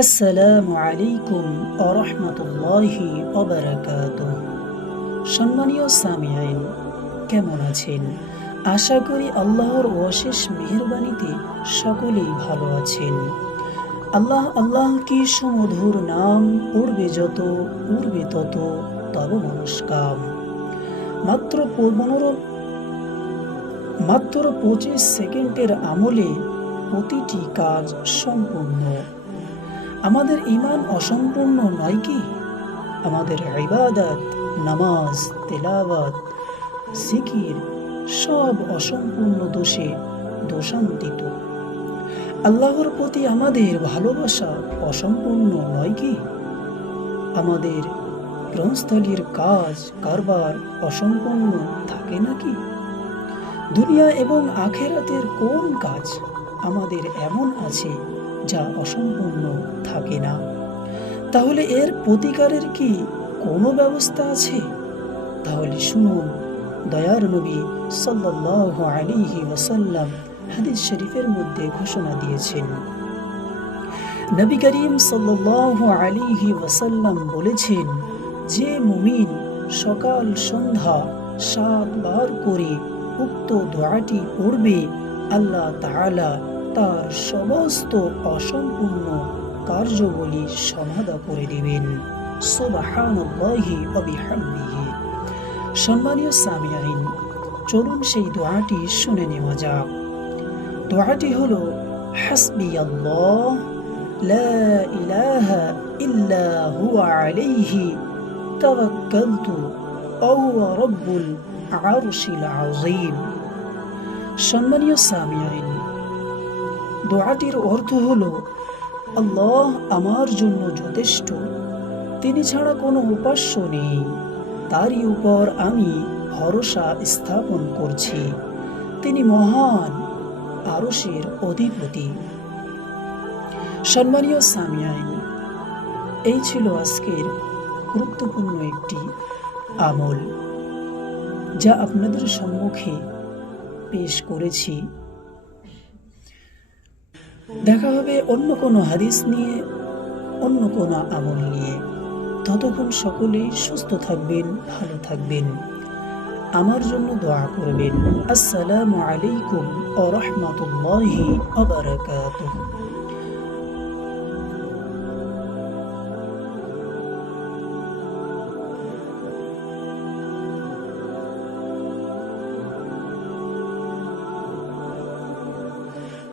আসসালামু আলাইকুম ওয়া রাহমাতুল্লাহি ওয়া বারাকাতুহু। সম্মানীয় সামিঈন, কেমন আছেন? আশা করি আল্লাহর অশেষ মেহেরবানিতে সকলেই ভালো আছেন। আল্লাহ আল্লাহ কি সুমধুর নাম, পড়বে যত উড়বে তত তব মনস্কাম। মাত্র 25 সেকেন্ডের আমলে প্রতিটি কাজ সম্পূর্ণ। আমাদের ঈমান অসম্পূর্ণ নয় কি? আমাদের ইবাদত, নামাজ, তেলাওয়াত, জিকির সব অসম্পূর্ণ দোষে দোষান্বিত। আল্লাহর প্রতি আমাদের ভালোবাসা অসম্পূর্ণ নয় কি? আমাদের কর্মস্থলীর কাজ কারবার অসম্পূর্ণ থাকে নাকি? দুনিয়া এবং আখেরাতের কোন কাজ আমাদের এমন আছে যা অসম্পূর্ণ থাকে না? তাহলে এর প্রতিকারের কি কোনো ব্যবস্থা আছে? তাহলে শুনুন, দয়ার নবী সাল্লাল্লাহু আলাইহি ওয়াসাল্লাম হাদিস শরীফের মধ্যে ঘোষণা দিয়েছেন। নবী করিম সাল্লাল্লাহু আলাইহি ওয়াসাল্লাম বলেছেন, যে মুমিন সকাল সন্ধ্যা 7 বার করে উক্ত দোয়াটি পড়বে, আল্লাহ তাআলা তার সমস্ত অসম্পূর্ণ কার্যবলী সমাধা করে দিবেন। সুবহানাল্লাহি ওয়া বিহামদিহি। সম্মানীয় সামিঈন, চলুন সেই দোয়াটি শুনে নেওয়া যাক। দোয়াটি হলো, হাসবিয়াল্লাহ লা ইলাহা ইল্লা হুয়া আলাইহি তাওয়াক্কালতু ওয়া হুয়া রাব্বুল আরশিল আযীম। সম্মানীয় সামিঈন, দোয়াটির অর্থ হলো, আল্লাহ আমার জন্য যথেষ্ট, তিনি ছাড়া কোনো উপাস্য নেই, তারই উপর আমি ভরসা স্থাপন করছি, তিনি মহান, আরশের অধিপতি। সম্মানীয় সামিঈন, এই ছিল আজকের গুরুত্বপূর্ণ একটি আমল যা আপনাদের সম্মুখে পেশ করেছি। দেখা হবে অন্য কোনো হাদিস নিয়ে, অন্য কোনো আমল নিয়ে। ততক্ষণ সকলেই সুস্থ থাকবেন, ভালো থাকবেন, আমার জন্য দোয়া করবেন। আসসালামু আলাইকুম ওয়া রাহমাতুল্লাহি ওয়া বারাকাতুহু।